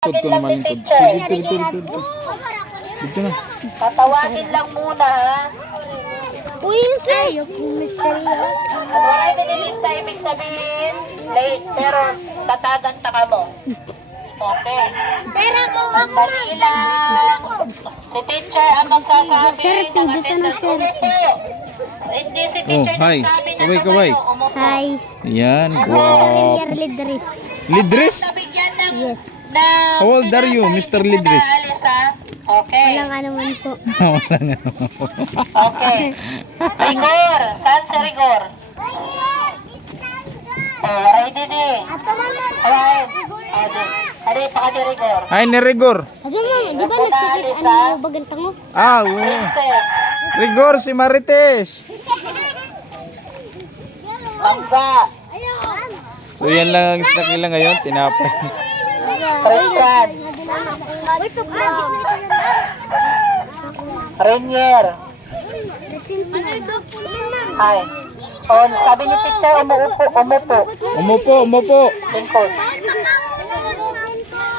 Tawagin lang ni teacher. Dito na. Tatawagin lang muna, ha? Uy, yun sir. Ano ay nililista, ibig sabihin, late, pero tataganta ka mo. Okay. Sir, ako Sandali lang. Si teacher ang magsasabi Sir, ng pwede ka na, attendance. sir. Umupo. Hindi si teacher hi. nagsabi na Kaway. tumayo. Umupo. Hi. Yan. Ako Wow. Familiar Lidris. Lidris? Nabigyan ng Yes. How old are you, Mr. Lidris? Alis, ha? Okay. Walang ano man po. Okay. Rigor. Saan si Rigor? Oh, ready di. Ayan. Adi, pakati Rigor. Ay, ni Rigor. Ado mo, di ba Alis, nagsakit ha? ano bagantang mo? Ah, Princess. Rigor si Marites. Mangga. So yan lang ang snack nila ngayon, tinapay. Christian. Renier. Ay. Oh, sabi ni teacher, umupo. Umupo. Lingkod.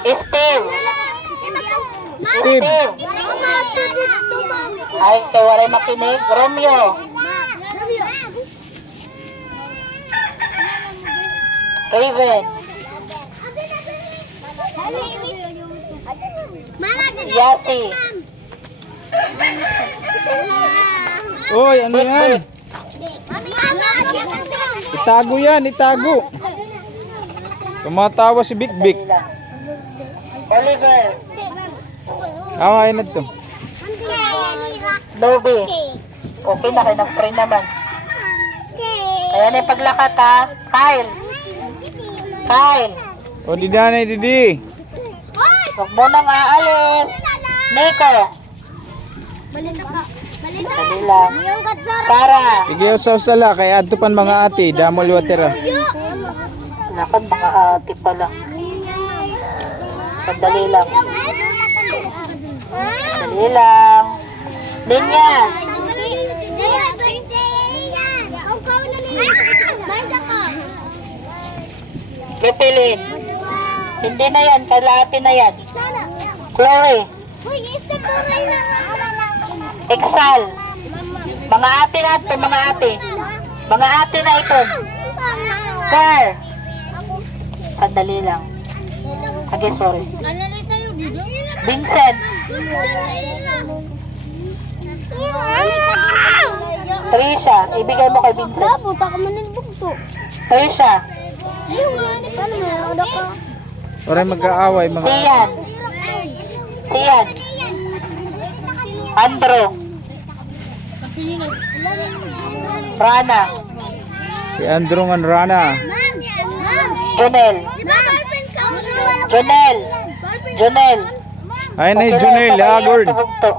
Steve. Steve. Ay, kay waray makinig. Romeo. Raven. Yasi. Oy, ano yan? Itago yan, itago. Tumatawa si Big Big. Oliver. Away na to. Lobby. Okay na, kayo nag-pray naman. Kaya na yung paglakat, ha? Kyle. O di danay didi. Huwag mo nang aalis. Nico. Dali lang. Sarah. Sige usaw-sala kay adto pan mga ate, damol watera. Nakad mga ate pala. Sandali lang. Sandali lang. Linya. Gepilin. Hindi na yan. Kalahati na yan. Chloe. Exal. Mga ate na ito. Mga ate. Mga ate na ito. Car. Sandali lang. Okay, sorry. Vincent. Trisha. Ibigay mo kay Vincent. Trisha. Oray mag-aaway mga Sian. Andrew. Rana. si Andrew ngan Rana. Jonel. Okay Ay na lang, Junel, ito kayo Agord. tubugto.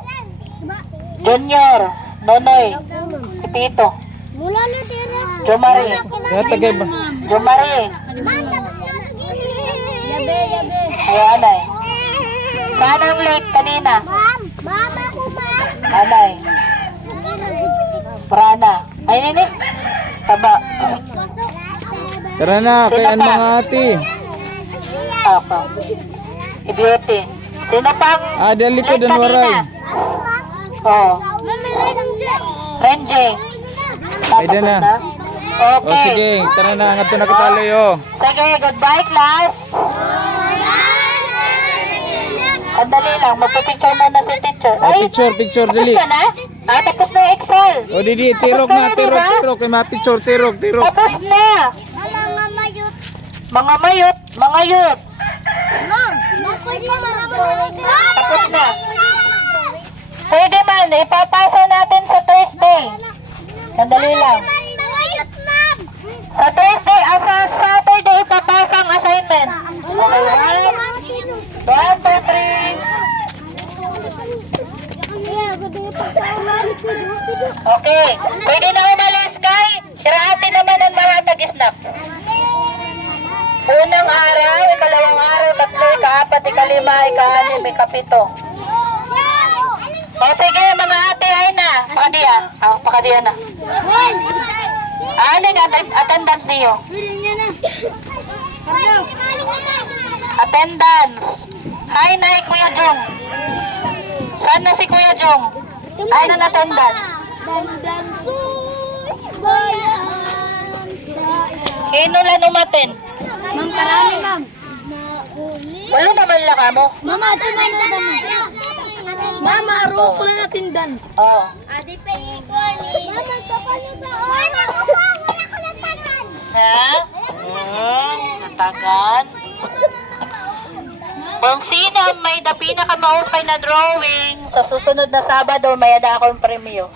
Junior. Nonoy. Pipito. Jomari. Kaya tagay ba? Jomari. Ay, anay. Saan ang lake kanina? Anay. Brana. Ay, nini. Taba. Tara na kay an mga ate. Apa. I-beauty. Sino pang? Ah, dali ko lake dan waray. Oh. Renje. Ay, dan na. O Okay. sige, tara na ngadto na kitaloy oh. Sige, goodbye class. Sandali lang, magpipicture muna si teacher. Oh, picture tapos dali. ka na? Tapos na yung Excel. O didi, tirok na, tirok kay ma-picture, tirok. Tapos na. Mga mayot. Tapos na. Pwede man, ipapasa natin sa Thursday. Sandali lang. Sa Thursday, sa Saturday, ipapasa ang assignment. Okay, 1, 2, 3. Okay. Pwede na umalis, Kay. Hirahati naman ang mga tag-snack. Unang araw, ikalawang araw, tatlo, ikaapat, ikalima, ikaanim, ikapito. O sige, mga ate, ay na. Pakadiya na. Ano yung attendance niyo? Attendance. Hi, Nay, Kuya Jong. Saan na si Kuya Jong? Ay, na attendance. Hinulan umatin. Ma'am, karami, ma'am. Wala naman laka mo. Mama, ito may dami. Mama, aro ko na natin dan. Oo. Adi pa ni. Mama, kapano ba? Wala ko na tanan. Ha? Natagan. Kung sino ang may pinakamaupay na drawing, sa susunod na Sabado, may ada akong premyo.